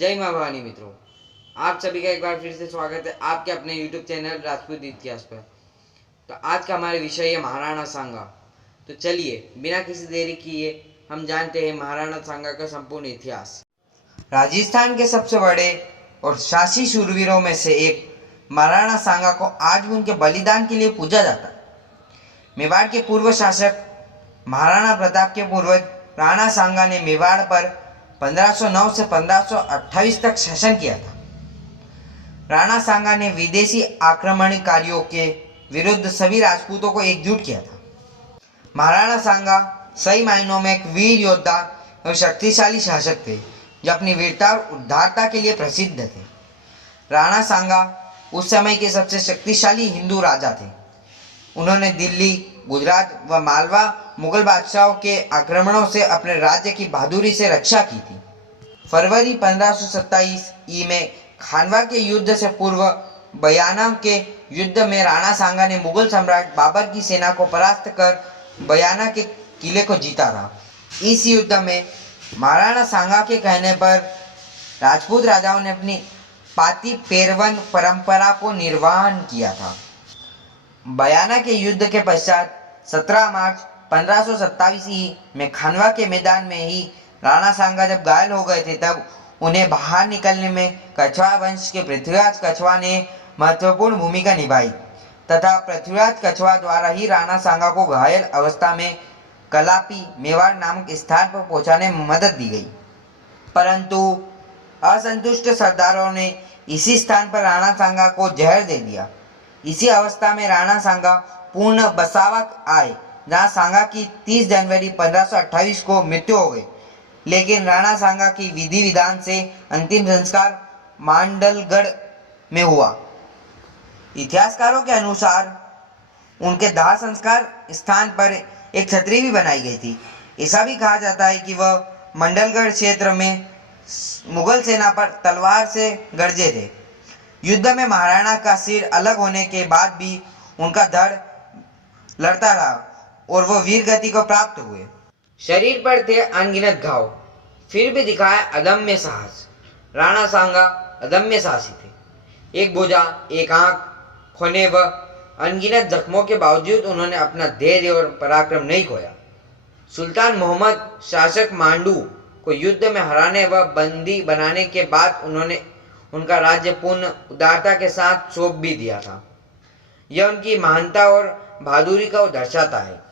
जय माँ भवानी मित्रों, आप सभी का एक बार फिर से स्वागत है आपके अपने YouTube चैनल राजपूत इतिहास पर। तो आज का हमारा विषय है महाराणा सांगा। तो चलिए बिना किसी देरी किए हम जानते हैं महाराणा सांगा का संपूर्ण इतिहास। राजस्थान के सबसे बड़े और साहसी शूरवीरों में से एक महाराणा सांगा को आज भी उनके बलिदान के लिए पूजा जाता है। मेवाड़ के पूर्व शासक महाराणा प्रताप के पूर्वज राणा सांगा ने मेवाड़ पर 1509 से 1528 तक शासन किया था। राणा सांगा ने विदेशी आक्रमणकारियों के विरुद्ध सभी राजपूतों को एकजुट किया था। महाराणा सांगा सही मायनों में एक वीर योद्धा और शक्तिशाली शासक थे जो अपनी वीरता और उदारता के लिए प्रसिद्ध थे। राणा सांगा उस समय के सबसे शक्तिशाली हिंदू राजा थे। उन्होंने दिल्ली, गुजरात व मालवा मुगल बादशाहों के आक्रमणों से अपने राज्य की बहादुरी से रक्षा की थी। फरवरी 1527 ई में खानवा के युद्ध से पूर्व बयाना के युद्ध में राणा सांगा ने मुगल सम्राट बाबर की सेना को परास्त कर बयाना के किले को जीता था। इस युद्ध में महाराणा सांगा के कहने पर राजपूत राजाओं ने अपनी पाती पेरवन परंपरा को निर्वहन किया था। बयाना के युद्ध के पश्चात 17 मार्च 1527 में खानवा के मैदान में ही राणा सांगा जब घायल हो गए थे, तब उन्हें बाहर निकलने में कछवा वंश के पृथ्वीराज कछवा ने महत्वपूर्ण भूमिका निभाई तथा पृथ्वीराज कछवा द्वारा ही राणा सांगा को घायल अवस्था में कलापी मेवाड़ नामक स्थान पर पहुंचाने में मदद दी गई। परंतु असंतुष्ट सरदारों ने इसी स्थान पर राणा सांगा को जहर दे दिया। इसी अवस्था में राणा सांगा पूर्ण बसावक आए, जहां सांगा की 30 जनवरी 1528 को मृत्यु हो गई। लेकिन राणा सांगा की विधि विधान से अंतिम संस्कार मांडलगढ़ में हुआ। इतिहासकारों के अनुसार उनके दाह संस्कार स्थान पर एक छतरी भी बनाई गई थी। ऐसा भी कहा जाता है कि वह मंडलगढ़ क्षेत्र में मुगल सेना पर तलवार से गरजे थे। युद्ध में महाराणा का सिर अलग होने के बाद भी उनका धड़ लड़ता रहा और वो वीर गति को प्राप्त हुए। शरीर पर थे अनगिनत घाव, फिर भी दिखाया अदम्य साहस। राणा सांगा अदम्य साहसी थे। एक भुजा, एक आंख खोने व अनगिनत जख्मों के बावजूद उन्होंने अपना धैर्य और पराक्रम नहीं खोया। सुल्तान मोहम्मद शासक मांडू को युद्ध में हराने व बंदी बनाने के बाद उन्होंने उनका राज्य पूर्ण उदारता के साथ सौंप भी दिया था। यह उनकी महानता और बहादुरी को दर्शाता है।